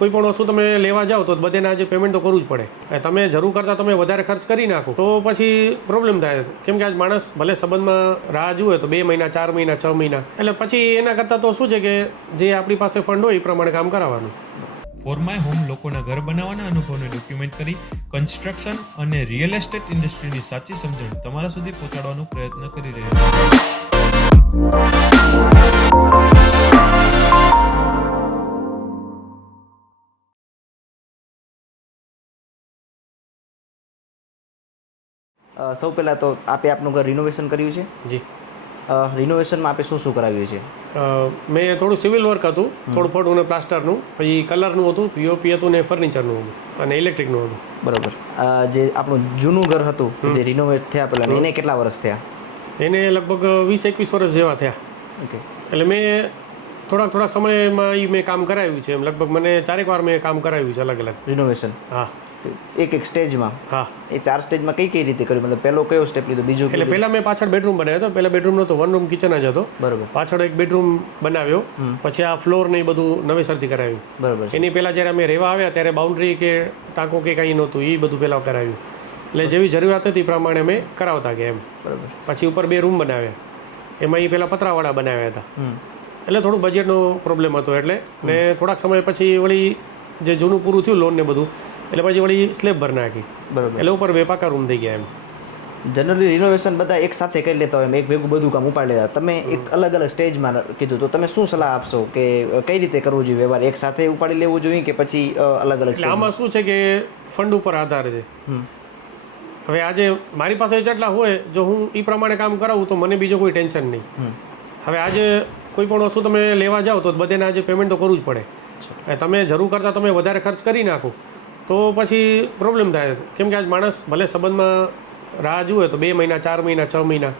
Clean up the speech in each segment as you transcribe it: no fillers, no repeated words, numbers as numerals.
કોઈ પણ વસ્તુ તમે લેવા જાઓ તો બધાને આજે પેમેન્ટ તો કરવું જ પડે. તમે જરૂર કરતાં તમે વધારે ખર્ચ કરી નાખો તો પછી પ્રોબ્લેમ થાય. કેમ કે આજ માણસ ભલે સંબંધમાં રાહ જુએ તો 2 મહિના 4 મહિના 6 મહિના, એટલે પછી એના કરતાં તો શું છે કે જે આપણી પાસે ફંડ હોય એ પ્રમાણે કામ કરાવવાનું. ફોર માય હોમ લોકોના ઘર બનાવવાના અનુભવને ડોક્યુમેન્ટ કરી કન્સ્ટ્રક્શન અને રિયલ એસ્ટેટ ઇન્ડસ્ટ્રીની સાચી સમજણ તમારા સુધી પહોંચાડવાનો પ્રયત્ન કરી રહ્યા છે. સૌ પહેલાં તો આપે આપનું ઘર રિનોવેશન કર્યું છે. જી. રિનોવેશનમાં આપે શું શું કરાવ્યું છે? મેં થોડું સિવિલ વર્ક હતું, થોડું ફોટું ને પ્લાસ્ટરનું, પછી કલરનું હતું, પીઓપી હતું ને ફર્નિચરનું હતું અને ઇલેક્ટ્રિકનું હતું. બરાબર. જે આપણું જૂનું ઘર હતું જે રિનોવેટ થયા પહેલાં એને કેટલા વર્ષ થયા? એને લગભગ 20-21 વર્ષ જેવા થયા. ઓકે. એટલે મેં થોડાક સમયમાં એ મેં કામ કરાવ્યું છે. એમ લગભગ મને 4 વાર મેં કામ કરાવ્યું છે અલગ અલગ. રિનોવેશન? હા. એક સ્ટેજમાં? હા. એ 4 સ્ટેજમાં કઈ રીતે કર્યું? મતલબ પહેલો કયો સ્ટેપ લીધો? બીજું? એટલે પહેલાં મેં પાછળ બેડરૂમ બનાવ્યો હતો. પહેલાં બેડરૂમ નહોતો, 1 રૂમ કિચન જ હતો. બરાબર. પાછળ એક બેડરૂમ બનાવ્યો, પછી આ ફ્લોર ને એ બધું નવેસરથી કરાવ્યું. બરાબર. એની પહેલાં જ્યારે અમે રહેવા આવ્યા ત્યારે બાઉન્ડ્રી કે ટાંકો કે કંઈ નહોતું, એ બધું પહેલાં કરાવ્યું. એટલે જેવી જરૂરિયાત હતી એ પ્રમાણે અમે કરાવતા ગયા એમ. બરાબર. પછી ઉપર 2 રૂમ બનાવ્યા, એમાં એ પહેલાં પતરાવાળા બનાવ્યા હતા. એટલે થોડું બજેટનો પ્રોબ્લેમ હતો એટલે, ને થોડાક સમય પછી વળી જે જૂનું પૂરું થયું લોન ને બધું, એટલે પછી વળી સ્લેબ ભરી નાખી. બરાબર. એટલે ઉપર 2 પાકા રૂમ થઈ ગયા એમ. જનરલી રિનોવેશન બધા એક સાથે કરી લેતા હોય, એક ભેગું બધું કામ ઉપાડી લેતા. તમે એક અલગ અલગ સ્ટેજમાં કીધું, તો તમે શું સલાહ આપશો કે કઈ રીતે કરવું જોઈએ વ્યવહાર? એક સાથે ઉપાડી લેવું જોઈએ કે પછી અલગ અલગ? એટલે આમાં શું છે કે ફંડ ઉપર આધાર છે. હવે આજે મારી પાસે જેટલા હોય, જો હું એ પ્રમાણે કામ કરાવું તો મને બીજો કોઈ ટેન્શન નહીં. હવે આજે કોઈ પણ વસ્તુ તમે લેવા જાઓ તો બધાને આજે પેમેન્ટ તો કરવું જ પડે. તમે જરૂર કરતાં તમે વધારે ખર્ચ કરી નાખો તો પછી પ્રોબ્લેમ થાય. કેમ કે આજ માણસ ભલે સંબંધમાં રાહ જુએ તો 2 મહિના 4 મહિના 6 મહિના,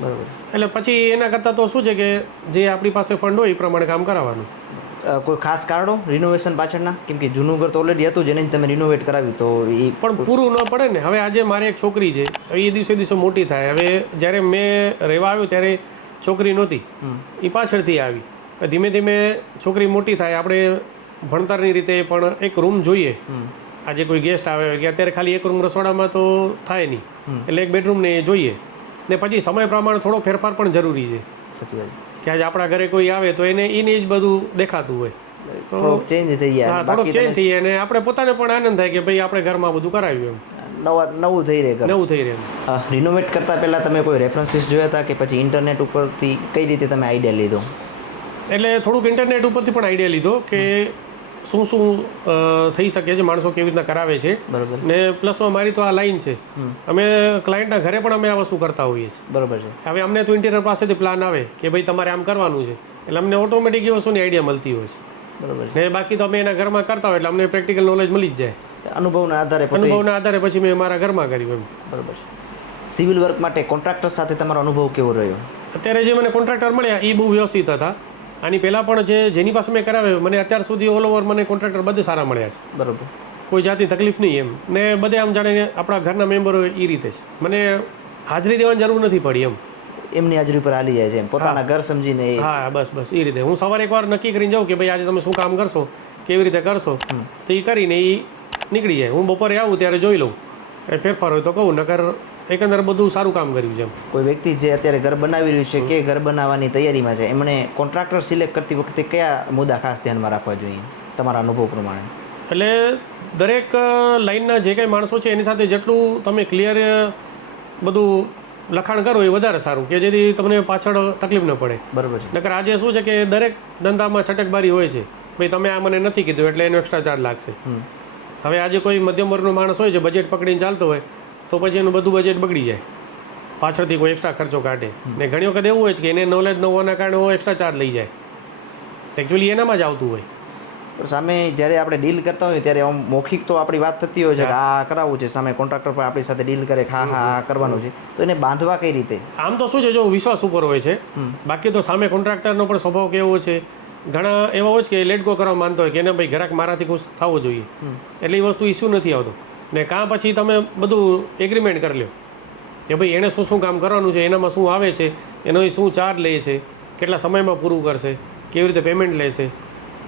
બરાબર. એટલે પછી એના કરતાં તો શું છે કે જે આપણી પાસે ફંડ હોય એ પ્રમાણે કામ કરાવવાનું. કોઈ ખાસ કારણો રિનોવેશન પાછળના? કેમ કે જૂનું ઘર તો ઓલરેડી હતું જેને તમે રિનોવેટ કરાવ્યું તો એ પણ પૂરું ન પડે ને. હવે આજે મારે એક છોકરી છે, એ દિવસે મોટી થાય. હવે જ્યારે મેં રહેવા આવ્યો ત્યારે છોકરી નહોતી, એ પાછળથી આવી. ધીમે ધીમે છોકરી મોટી થાય, આપણે ભણતરની રીતે પણ એક રૂમ જોઈએ. આજે કોઈ ગેસ્ટ આવે કે અત્યારે ખાલી એક રૂમ રસોડામાં તો થાય નહીં, એટલે એક બેડરૂમને જોઈએ. ને પછી સમય પ્રમાણે થોડો ફેરફાર પણ જરૂરી છે. સાચી વાત કે આજે આપણા ઘરે કોઈ આવે તો એને જ બધું દેખાતું હોય, તો ચેન્જ થઈ જાય. હા, થોડોક ચેન્જ થઈ જાય અને આપણે પોતાને પણ આનંદ થાય કે ભાઈ આપણે ઘરમાં બધું કરાવ્યું એમ. નવું થઈ રહે. નવું થઈ રહે. રિનોવેટ કરતાં પહેલાં તમે કોઈ રેફરન્સીસ જોયા હતા કે પછી ઇન્ટરનેટ ઉપરથી કઈ રીતે તમે આઈડિયા લીધો? એટલે થોડુંક ઇન્ટરનેટ ઉપરથી પણ આઈડિયા લીધો કે શું થઈ શકે છે, માણસો કેવી રીતના કરાવે છે. બરાબર. ને પ્લસમાં મારી તો આ લાઈન છે, અમે ક્લાયન્ટના ઘરે પણ અમે આ વસ્તુ કરતા હોઈએ છીએ. બરાબર છે. હવે અમને તો ઇન્ટિરિયર પાસેથી પ્લાન આવે કે ભાઈ તમારે આમ કરવાનું છે, એટલે અમને ઓટોમેટિક એ વસ્તુની આઈડિયા મળતી હોય છે. બરાબર. ને બાકી તો અમે એના ઘરમાં કરતા હોય એટલે અમને પ્રેક્ટિકલ નોલેજ મળી જ જાય. અનુભવના આધારે પછી મેં મારા ઘરમાં કર્યું એમ. બરાબર છે. સિવિલ વર્ક માટે કોન્ટ્રાક્ટર સાથે તમારો અનુભવ કેવો રહ્યો? અત્યારે જે મને કોન્ટ્રાક્ટર મળ્યા એ બહુ વ્યવસ્થિત હતા. આની પહેલાં પણ જેની પાસે મેં કરાવ્યો, મને અત્યાર સુધી ઓલ ઓવર મને કોન્ટ્રાક્ટર બધે સારા મળ્યા છે. બરાબર. કોઈ જાતની તકલીફ નહીં એમ. ને બધે આમ જાણે કે આપણા ઘરના મેમ્બરો એ રીતે છે, મને હાજરી દેવાની જરૂર નથી પડી એમ. એમની હાજરી પર હાલી જાય છે એમ, પોતાના ઘર સમજીને. હા, બસ એ રીતે. હું સવારે એકવાર નક્કી કરીને જાઉં કે ભાઈ આજે તમે શું કામ કરશો, કેવી રીતે કરશો, તો એ કરીને એ નીકળી જાય. હું બપોરે આવું ત્યારે જોઈ લઉં, કંઈ ફેરફાર હોય તો કહું, નકર એકંદર બધું સારું કામ કર્યું છે એમ. કોઈ વ્યક્તિ જે અત્યારે ઘર બનાવી રહ્યું છે કે ઘર બનાવવાની તૈયારીમાં છે, એમણે કોન્ટ્રાક્ટર સિલેક્ટ કરતી વખતે કયા મુદ્દા ખાસ ધ્યાનમાં રાખવા જોઈએ તમારા અનુભવ પ્રમાણે? એટલે દરેક લાઈનના જે કંઈ માણસો છે એની સાથે જેટલું તમે ક્લિયર બધું લખાણ કરો એ વધારે સારું, કે જેથી તમને પાછળ તકલીફ ન પડે. બરાબર છે. નકર આજે શું છે કે દરેક ધંધામાં છટકબારી હોય છે, ભાઈ તમે આ મને નથી કીધું એટલે એનો એક્સ્ટ્રા ચાર્જ લાગશે. હવે આજે કોઈ મધ્યમ વર્ગનો માણસ હોય છે, બજેટ પકડીને ચાલતો હોય, તો પછી એનું બધું બજેટ બગડી જાય, પાછળથી કોઈ એક્સ્ટ્રા ખર્ચો કાઢે. ને ઘણી વખત એવું હોય છે કે એને નોલેજ ન હોવાના કારણે એક્સ્ટ્રા ચાર્જ લઈ જાય. એકચ્યુઅલી એનામાં જ આવતું હોય. સામે જ્યારે આપણે ડીલ કરતા હોઈએ ત્યારે આમ મૌખિક તો આપણી વાત થતી હોય છે કે આ કરાવવું છે, સામે કોન્ટ્રાક્ટર પર આપણી સાથે ડીલ કરે કે હા આ કરવાનું છે, તો એને બાંધવા કઈ રીતે? આમ તો શું છે, જો વિશ્વાસ ઉપર હોય છે. બાકી તો સામે કોન્ટ્રાક્ટરનો પણ સ્વભાવ કેવો છે, ઘણા એવા હોય છે કે લેટ ગો કરવા માનતો હોય કે એને ભાઈ ગ્રાહક મારાથી ખુશ થવો જોઈએ, એટલે એ વસ્તુ ઇસ્યુ નથી આવતો. ને કાં પછી તમે બધું એગ્રીમેન્ટ કરી લો કે ભાઈ એણે શું કામ કરવાનું છે, એનામાં શું આવે છે, એનો શું ચાર્જ લે છે, કેટલા સમયમાં પૂરું કરશે, કેવી રીતે પેમેન્ટ લેશે,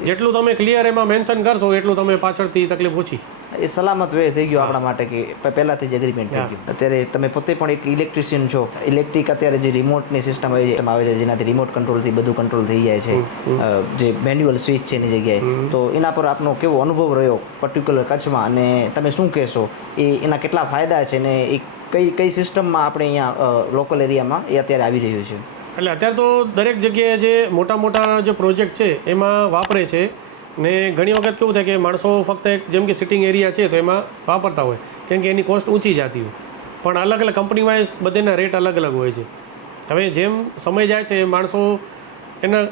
જેટલું તમે ક્લિયર એમાં મેન્શન કરશો એટલું તમે પાછળથી તકલીફ ઓછી. એ સલામત વે થઈ ગયો આપણા માટે કે પહેલાથી જ એગ્રીમેન્ટ થઈ ગયું. અત્યારે તમે પોતે પણ એક ઇલેક્ટ્રિશિયન છો. ઇલેક્ટ્રિક અત્યારે જે રિમોટની સિસ્ટમ આવે છે જેનાથી રિમોટ કંટ્રોલથી બધું કંટ્રોલ થઈ જાય છે, જે મેન્યુઅલ સ્વિચ છે એની જગ્યાએ, તો એના પર આપનો કેવો અનુભવ રહ્યો પર્ટિક્યુલર કચ્છમાં, અને તમે શું કહેશો એના કેટલા ફાયદા છે ને એ કઈ સિસ્ટમમાં આપણે અહીંયા લોકલ એરિયામાં એ અત્યારે આવી રહ્યું છે? એટલે અત્યારે તો દરેક જગ્યાએ જે મોટા મોટા જે પ્રોજેક્ટ છે એમાં વાપરે છે. ને ઘણી વખત કેવું થાય કે માણસો ફક્ત એક જેમ કે સિટિંગ એરિયા છે તો એમાં વાપરતા હોય, કેમ કે એની કોસ્ટ ઊંચી જતી હોય. પણ અલગ અલગ કંપની વાઇઝ બધેના રેટ અલગ અલગ હોય છે. હવે જેમ સમય જાય છે માણસો એના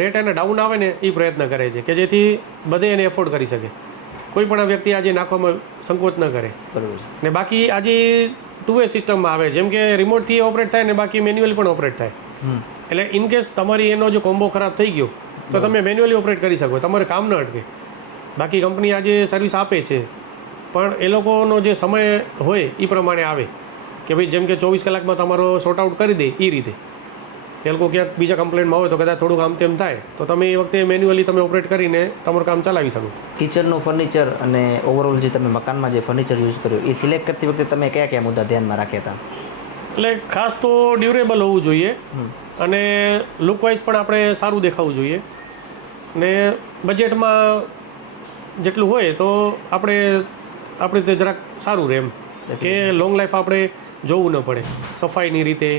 રેટ એને ડાઉન આવે ને એ પ્રયત્ન કરે છે કે જેથી બધે એને એફોર્ડ કરી શકે. કોઈ પણ વ્યક્તિ આજે નાખવામાં સંકોચ ન કરે. બરાબર. ને બાકી આજે 2 વે સિસ્ટમમાં આવે, જેમ કે રિમોટથી ઓપરેટ થાય ને બાકી મેન્યુઅલી પણ ઓપરેટ થાય. એટલે ઇન કેસ તમારી એનો જો કોમ્બો ખરાબ થઈ ગયો તો તમે મેન્યુઅલી ઓપરેટ કરી શકો, તમારે કામ ન અટકે. બાકી કંપની આજે સર્વિસ આપે છે પણ એ લોકોનો જે સમય હોય એ પ્રમાણે આવે કે ભાઈ જેમ કે 24 કલાકમાં તમારો સોર્ટ આઉટ કરી દે એ રીતે. તે લોકો ક્યાંક બીજા કમ્પ્લેન્ટમાં હોય તો કદાચ થોડુંક આમ તેમ થાય તો તમે એ વખતે મેન્યુઅલી તમે ઓપરેટ કરીને તમારું કામ ચલાવી શકો. કિચનનું ફર્નિચર અને ઓવરઓલ જે તમે મકાનમાં જે ફર્નિચર યુઝ કર્યું એ સિલેક્ટ કરતી વખતે તમે કયા કયા મુદ્દા ધ્યાનમાં રાખ્યા હતા? એટલે ખાસ તો ડ્યુરેબલ હોવું જોઈએ અને લુકવાઇઝ પણ આપણે સારું દેખાવું જોઈએ, ને બજેટમાં જેટલું હોય તો આપણે રીતે જરાક સારું રહે એમ કે લોંગ લાઈફ આપણે જોવું ન પડે. સફાઈની રીતે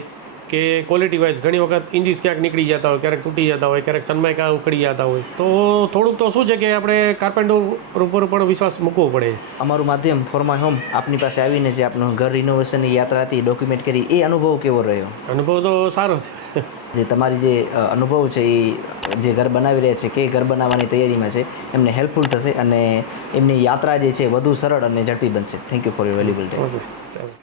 કે ક્વોલિટી વાઇઝ ઘણી વખત ઇન્જીસ ક્યાંક નીકળી જતા હોય, ક્યારેક તૂટી જતા હોય, ક્યારેક સનમાઇકા ઉખડી જતા હોય, તો થોડુંક તો શું છે કે આપણે કાર્પેન્ટર ઉપર પણ વિશ્વાસ મૂકવો પડે. અમારું માધ્યમ ફોર માય હોમ આપની પાસે આવીને જે આપણું ઘર રિનોવેશનની યાત્રા હતી ડોક્યુમેન્ટ કરી, એ અનુભવ કેવો રહ્યો? અનુભવ તો સારો છે. જે તમારી જે અનુભવ છે એ જે ઘર બનાવી રહ્યા છે કે ઘર બનાવવાની તૈયારીમાં છે એમને હેલ્પફુલ થશે અને એમની યાત્રા જે છે વધુ સરળ અને ઝડપી બનશે. Thank you for your valuable time.